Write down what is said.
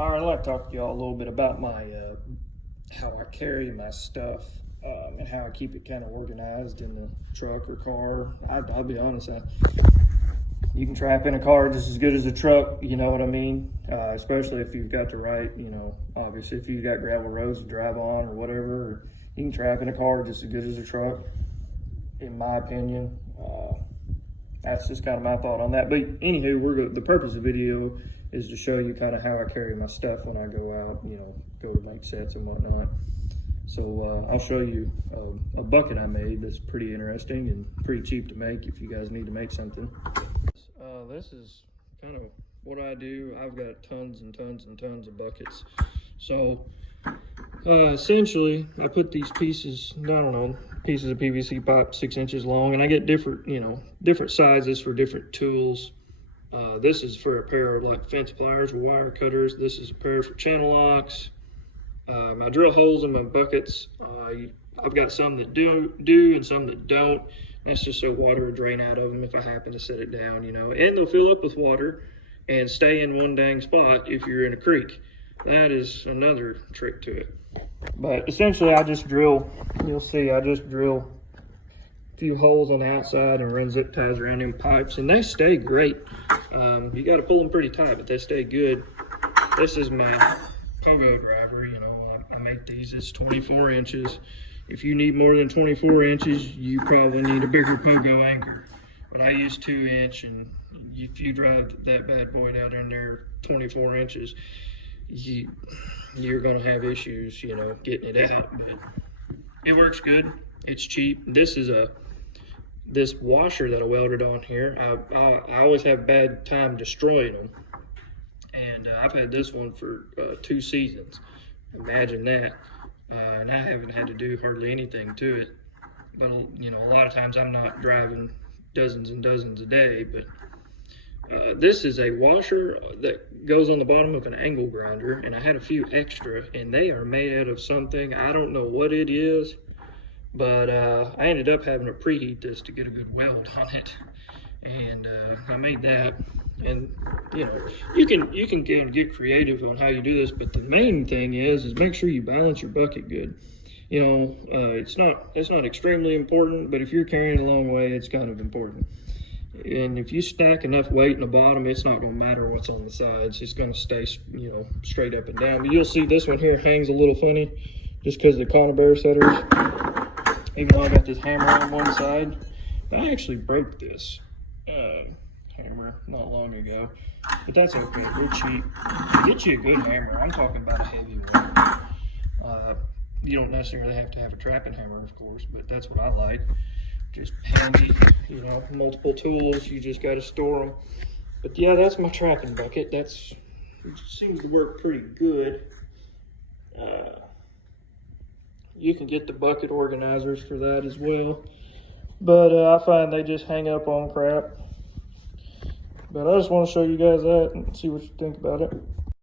All right, I'd like to talk to y'all a little bit about my how I carry my stuff and how I keep it kind of organized in the truck or car. I'll be honest, you can trap in a car just as good as a truck, you know what I mean? Especially if you've got the right, obviously if you've got gravel roads to drive on or whatever, or you can trap in a car just as good as a truck, in my opinion. That's just kind of my thought on that. But anywho, the purpose of the video is to show you kind of how I carry my stuff when I go out, go to make sets and whatnot. So I'll show you a bucket I made that's pretty interesting and pretty cheap to make if you guys need to make something. This is kind of what I do. I've got tons and tons and tons of buckets. So essentially I put these pieces, pieces of PVC pipe 6 inches long, and I get different sizes for different tools. This is for a pair of like fence pliers with wire cutters. This is a pair for channel locks. I drill holes in my buckets. I've got some that do and some that don't. That's just so water will drain out of them if I happen to set it down, and they'll fill up with water and stay in one dang spot if you're in a creek. That is another trick to it. But essentially I just drill, you'll see, I just drill a few holes on the outside and run zip ties around them pipes, and they stay great. You got to pull them pretty tight, but they stay good. This is my pogo driver, I make these, it's 24 inches. If you need more than 24 inches, you probably need a bigger pogo anchor. But I use 2-inch, and if you drive that bad boy down in there 24 inches, you're gonna have issues, getting it out. But it works good, it's cheap. This washer that I welded on here, I always have a bad time destroying them. And I've had this one for 2 seasons. Imagine that. And I haven't had to do hardly anything to it. But, a lot of times I'm not driving dozens and dozens a day. But this is a washer that goes on the bottom of an angle grinder. And I had a few extra, and they are made out of something. I don't know what it is. But I ended up having to preheat this to get a good weld on it. And I made that. And you can get creative on how you do this, but the main thing is make sure you balance your bucket good. It's not extremely important, but if you're carrying a long way, it's kind of important. And if you stack enough weight in the bottom, it's not going to matter what's on the sides. It's going to stay straight up and down. But you'll see this one here hangs a little funny just because of the Conibear setters. Even though I got this hammer on one side, I actually broke this hammer not long ago, but that's okay. They're cheap. Get you a good hammer. I'm talking about a heavy one. You don't necessarily have to have a trapping hammer, of course, but that's what I like. Just handy, multiple tools. You just got to store them. But yeah, that's my trapping bucket. It seems to work pretty good. You can get the bucket organizers for that as well, but I find they just hang up on crap. But I just want to show you guys that and see what you think about it.